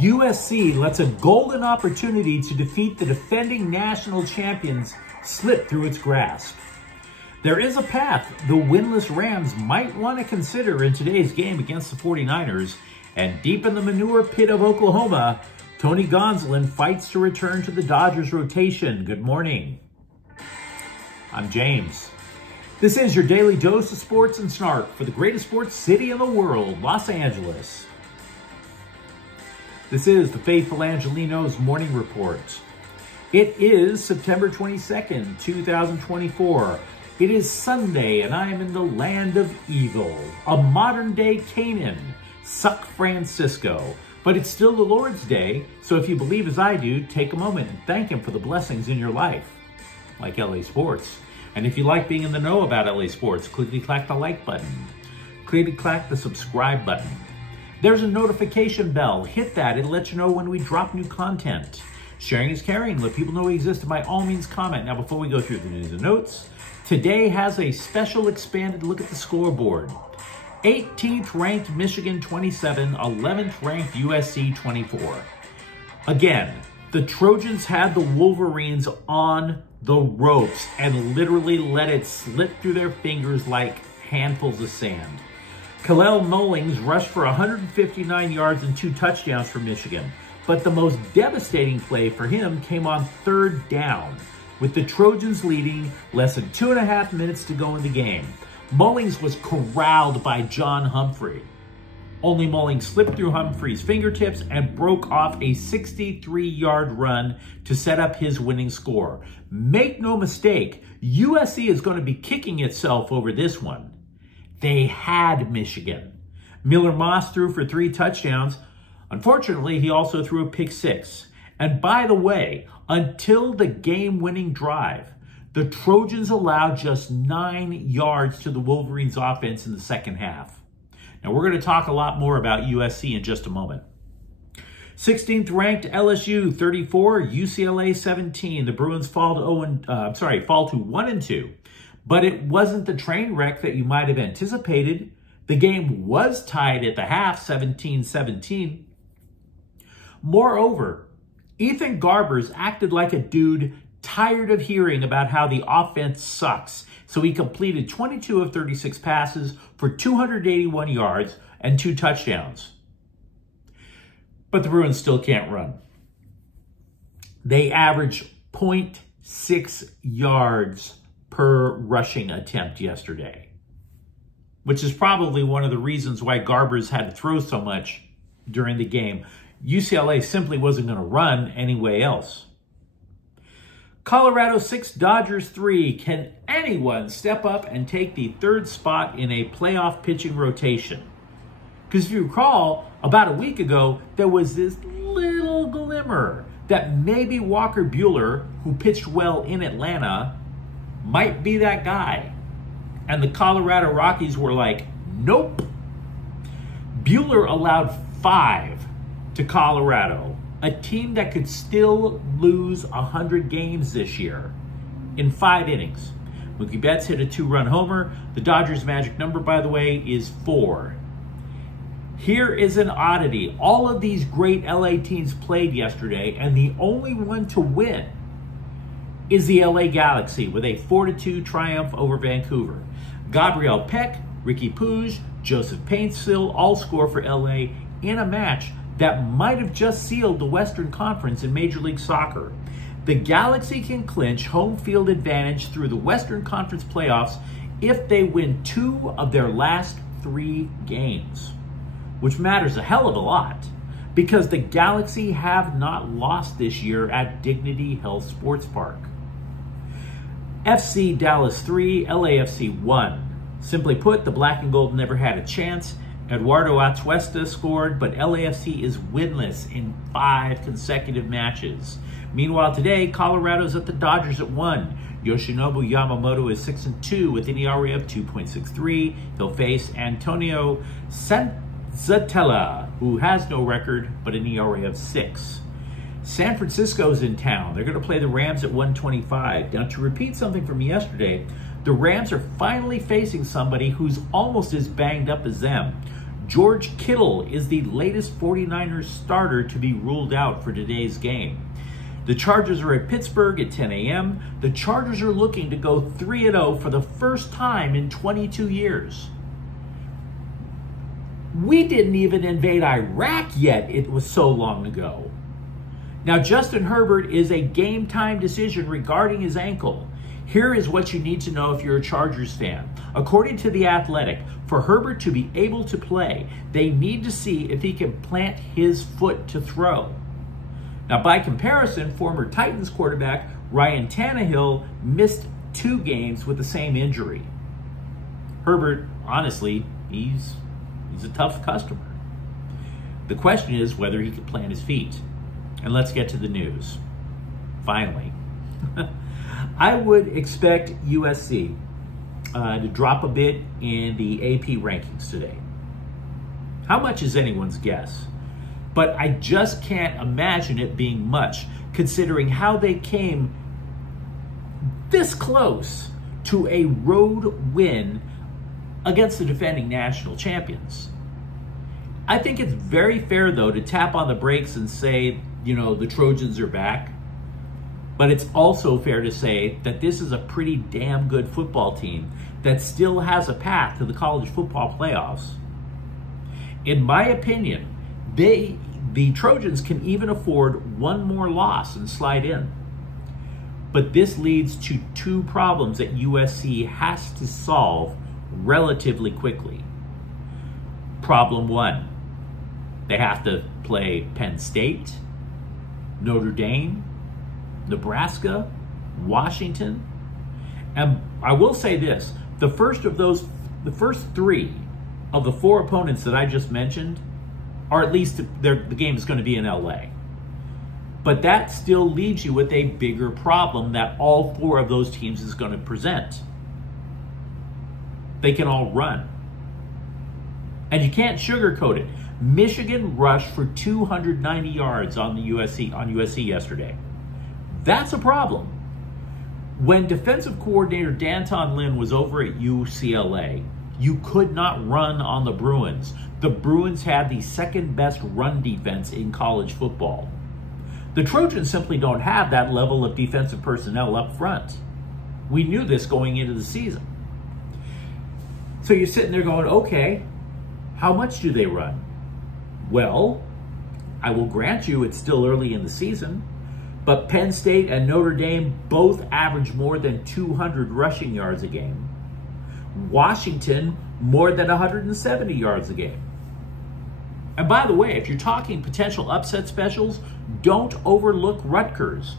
USC lets a golden opportunity to defeat the defending national champions slip through its grasp. There is a path the winless Rams might want to consider in today's game against the 49ers, and deep in the manure pit of Oklahoma, Tony Gonsolin fights to return to the Dodgers rotation. Good morning. I'm James. This is your daily dose of sports and snark for the greatest sports city in the world, Los Angeles. This is the faithful Angelenos morning report. It is September 22nd, 2024. It is Sunday, and I am in the land of evil, a modern-day Canaan, Suck Francisco. But it's still the Lord's Day, so if you believe as I do, take a moment and thank Him for the blessings in your life, like LA Sports. And if you like being in the know about LA Sports, clickety-clack the like button. Clickety-clack the subscribe button. There's a notification bell. Hit that. It'll let you know when we drop new content. Sharing is caring. Let people know we exist, and by all means comment. Now, before we go through the news and notes, today has a special expanded look at the scoreboard. 18th ranked Michigan 27, 11th ranked USC 24. Again, the Trojans had the Wolverines on the ropes and literally let it slip through their fingers like handfuls of sand. Kalel Mullings rushed for 159 yards and 2 touchdowns for Michigan, but the most devastating play for him came on 3rd down, with the Trojans leading less than 2.5 minutes to go in the game. Mullings was corralled by John Humphrey. Only Mullings slipped through Humphrey's fingertips and broke off a 63-yard run to set up his winning score. Make no mistake, USC is going to be kicking itself over this one. They had Michigan. Miller Moss threw for 3 touchdowns. Unfortunately, he also threw a pick 6. And by the way, until the game-winning drive, the Trojans allowed just 9 yards to the Wolverines offense in the second half. Now, we're going to talk a lot more about USC in just a moment. 16th ranked LSU 34, UCLA 17. The Bruins fall to 1-2. But it wasn't the train wreck that you might have anticipated. The game was tied at the half, 17-17. Moreover, Ethan Garbers acted like a dude tired of hearing about how the offense sucks. So he completed 22 of 36 passes for 281 yards and 2 touchdowns. But the Bruins still can't run. They average 0.6 yards per rushing attempt yesterday, which is probably one of the reasons why Garbers had to throw so much during the game. UCLA simply wasn't going to run anyway else. Colorado 6, Dodgers 3. Can anyone step up and take the 3rd spot in a playoff pitching rotation? Because if you recall, about a week ago, there was this little glimmer that maybe Walker Buehler, who pitched well in Atlanta, might be that guy. And the Colorado Rockies were like, nope. Buehler allowed 5 to Colorado, a team that could still lose 100 games this year, in 5 innings. Mookie Betts hit a 2-run homer. The Dodgers' magic number, by the way, is 4. Here is an oddity. All of these great LA teams played yesterday, and the only one to win is the LA Galaxy with a 4-2 triumph over Vancouver. Gabriel Peck, Ricky Puig, Joseph Paintsill all score for LA in a match that might have just sealed the Western Conference in Major League Soccer. The Galaxy can clinch home field advantage through the Western Conference playoffs if they win 2 of their last 3 games, which matters a hell of a lot because the Galaxy have not lost this year at Dignity Health Sports Park. FC Dallas 3, LAFC 1. Simply put, the black and gold never had a chance. Eduardo Atuesta scored, but LAFC is winless in 5 consecutive matches. Meanwhile, today, Colorado's at the Dodgers at 1. Yoshinobu Yamamoto is 6-2 with an ERA of 2.63. He'll face Antonio Senzatella, who has no record, but an ERA of 6. San Francisco's in town. They're going to play the Rams at 125. Now, to repeat something from yesterday, the Rams are finally facing somebody who's almost as banged up as them. George Kittle is the latest 49ers starter to be ruled out for today's game. The Chargers are at Pittsburgh at 10 a.m. The Chargers are looking to go 3-0 for the first time in 22 years. We didn't even invade Iraq yet. It was so long ago. Now, Justin Herbert is a game-time decision regarding his ankle. Here is what you need to know if you're a Chargers fan. According to The Athletic, for Herbert to be able to play, they need to see if he can plant his foot to throw. Now, by comparison, former Titans quarterback Ryan Tannehill missed 2 games with the same injury. Herbert, honestly, he's a tough customer. The question is whether he can plant his feet. And let's get to the news. Finally. I would expect USC to drop a bit in the AP rankings today. How much is anyone's guess? But I just can't imagine it being much, considering how they came this close to a road win against the defending national champions. I think it's very fair, though, to tap on the brakes and say, you know, the Trojans are back. But it's also fair to say that this is a pretty damn good football team that still has a path to the college football playoffs. In my opinion, the Trojans can even afford one more loss and slide in. But this leads to 2 problems that USC has to solve relatively quickly. Problem 1, they have to play Penn State, Notre Dame, Nebraska, Washington. And I will say this, the first 3 of the 4 opponents that I just mentioned, or at least the game is going to be in LA. But that still leaves you with a bigger problem that all 4 of those teams is going to present. They can all run. And you can't sugarcoat it. Michigan rushed for 290 yards on USC yesterday. That's a problem. When defensive coordinator D'Anton Lynn was over at UCLA, you could not run on the Bruins. The Bruins had the 2nd best run defense in college football. The Trojans simply don't have that level of defensive personnel up front. We knew this going into the season. So you're sitting there going, okay, how much do they run? Well, I will grant you it's still early in the season, but Penn State and Notre Dame both average more than 200 rushing yards a game. Washington, more than 170 yards a game. And by the way, if you're talking potential upset specials, don't overlook Rutgers,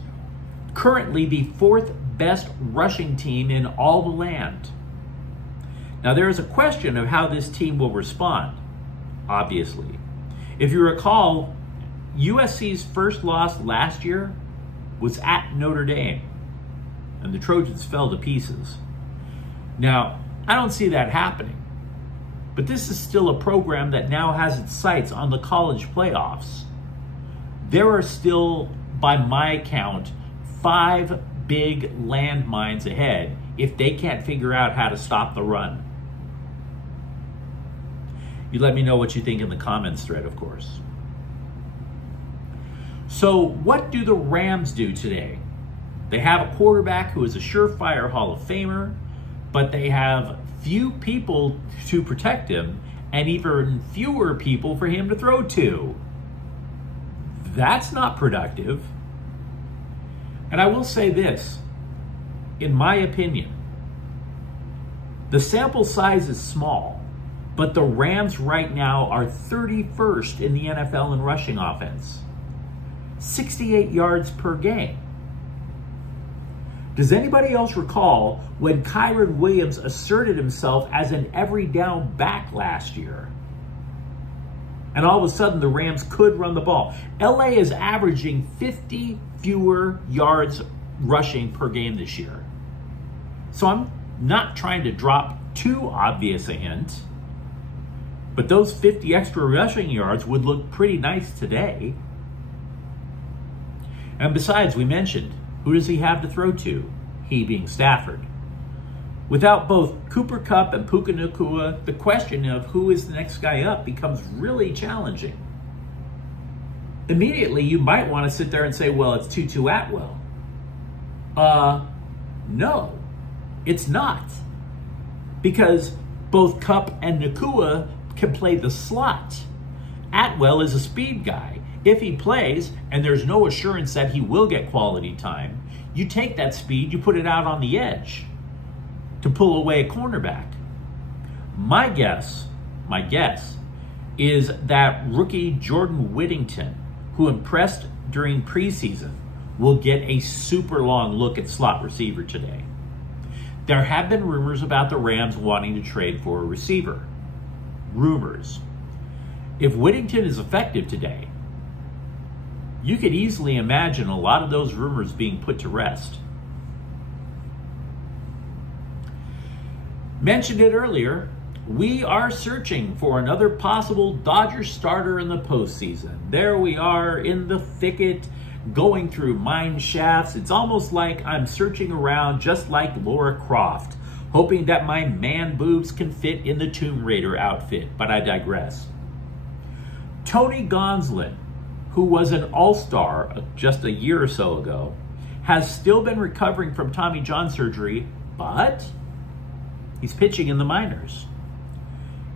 currently the 4th best rushing team in all the land. Now, there is a question of how this team will respond, obviously. If you recall, USC's first loss last year was at Notre Dame, and the Trojans fell to pieces. Now, I don't see that happening, but this is still a program that now has its sights on the college playoffs. There are still, by my count, 5 big landmines ahead if they can't figure out how to stop the run. You let me know what you think in the comments thread, of course. So what do the Rams do today? They have a quarterback who is a surefire Hall of Famer, but they have few people to protect him and even fewer people for him to throw to. That's not productive. And I will say this, in my opinion, the sample size is small, but the Rams right now are 31st in the NFL in rushing offense. 68 yards per game. Does anybody else recall when Kyren Williams asserted himself as an every down back last year? And all of a sudden the Rams could run the ball. LA is averaging 50 fewer yards rushing per game this year. So I'm not trying to drop too obvious a hint, but those 50 extra rushing yards would look pretty nice today. And besides, we mentioned, who does he have to throw to? He being Stafford. Without both Cooper Kupp and Puka Nacua, the question of who is the next guy up becomes really challenging. Immediately, you might want to sit there and say, well, it's Tutu Atwell. No, it's not. Because both Kupp and Nacua can play the slot. Atwell is a speed guy. If he plays, and there's no assurance that he will get quality time, you take that speed, you put it out on the edge to pull away a cornerback. My guess is that rookie Jordan Whittington, who impressed during preseason, will get a super long look at slot receiver today. There have been rumors about the Rams wanting to trade for a receiver. Rumors. If Whittington is effective today, you could easily imagine a lot of those rumors being put to rest. Mentioned it earlier, we are searching for another possible Dodgers starter in the postseason. There we are in the thicket, going through mine shafts. It's almost like I'm searching around just like Laura Croft, hoping that my man boobs can fit in the Tomb Raider outfit, but I digress. Tony Gonsolin, who was an all-star just a year or so ago, has still been recovering from Tommy John surgery, but he's pitching in the minors.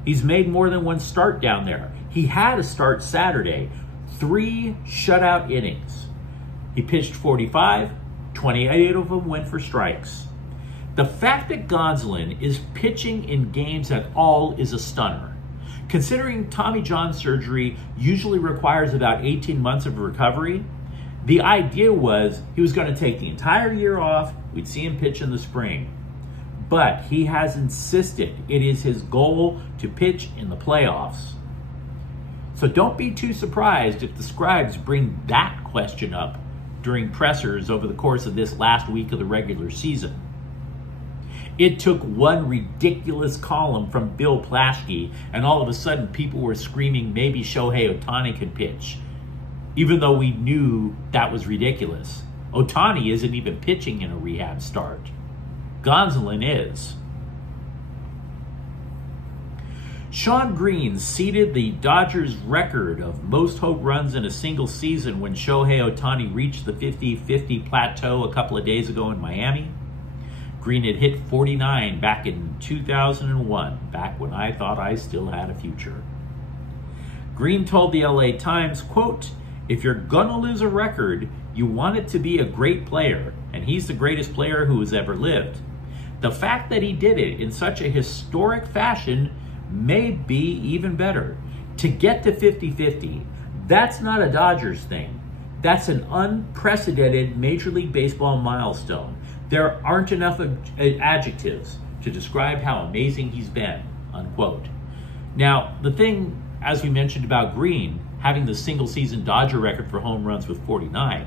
He's made more than one start down there. He had a start Saturday, 3 shutout innings. He pitched 45, 28 of them went for strikes. The fact that Gonsolin is pitching in games at all is a stunner. Considering Tommy John surgery usually requires about 18 months of recovery, the idea was he was going to take the entire year off, we'd see him pitch in the spring. But he has insisted it is his goal to pitch in the playoffs. So don't be too surprised if the scribes bring that question up during pressers over the course of this last week of the regular season. It took one ridiculous column from Bill Plaschke, and all of a sudden people were screaming maybe Shohei Ohtani could pitch, even though we knew that was ridiculous. Ohtani isn't even pitching in a rehab start. Gonsolin is. Shawn Green ceded the Dodgers' record of most home runs in a single season when Shohei Ohtani reached the 50-50 plateau a couple of days ago in Miami. Green had hit 49 back in 2001, back when I thought I still had a future. Green told the LA Times, quote, "If you're gonna lose a record, you want it to be a great player, and he's the greatest player who has ever lived. The fact that he did it in such a historic fashion may be even better. To get to 50-50, that's not a Dodgers thing. That's an unprecedented Major League Baseball milestone. There aren't enough adjectives to describe how amazing he's been," unquote. Now, the thing, as we mentioned about Green, having the single season Dodger record for home runs with 49,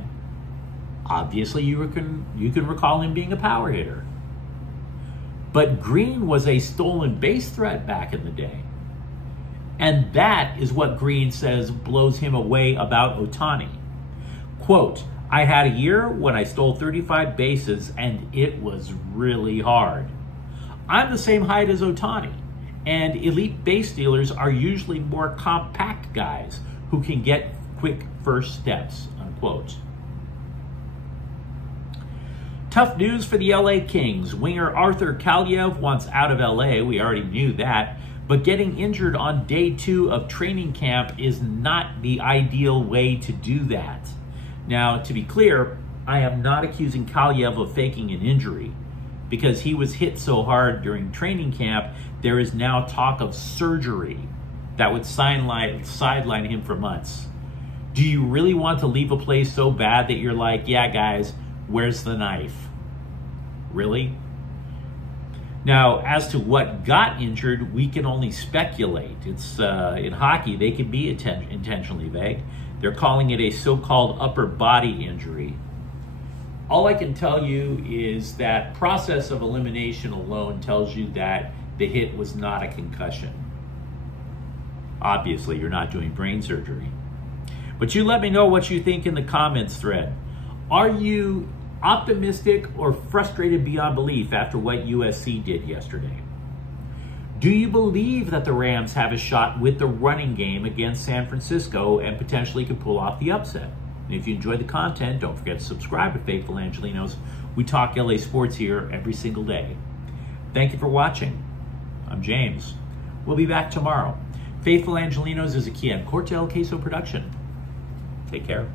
obviously you can recall him being a power hitter. But Green was a stolen base threat back in the day. And that is what Green says blows him away about Ohtani. Quote, "I had a year when I stole 35 bases and it was really hard. I'm the same height as Ohtani, and elite base stealers are usually more compact guys who can get quick first steps," unquote. Tough news for the LA Kings. Winger Arthur Kaliev wants out of LA. We already knew that. But getting injured on day 2 of training camp is not the ideal way to do that. Now, to be clear, I am not accusing Kaliev of faking an injury. Because he was hit so hard during training camp, there is now talk of surgery that would sideline him for months. Do you really want to leave a place so bad that you're like, yeah, guys, where's the knife? Really? Now, as to what got injured, we can only speculate. It's in hockey, they can be intentionally vague. They're calling it a so-called upper body injury. All I can tell you is that process of elimination alone tells you that the hit was not a concussion. Obviously, you're not doing brain surgery. But you let me know what you think in the comments thread. Are you optimistic or frustrated beyond belief after what USC did yesterday? Do you believe that the Rams have a shot with the running game against San Francisco and potentially could pull off the upset? And if you enjoyed the content, don't forget to subscribe to Faithful Angelenos. We talk LA sports here every single day. Thank you for watching. I'm James. We'll be back tomorrow. Faithful Angelenos is a Kian Cortel Queso production. Take care.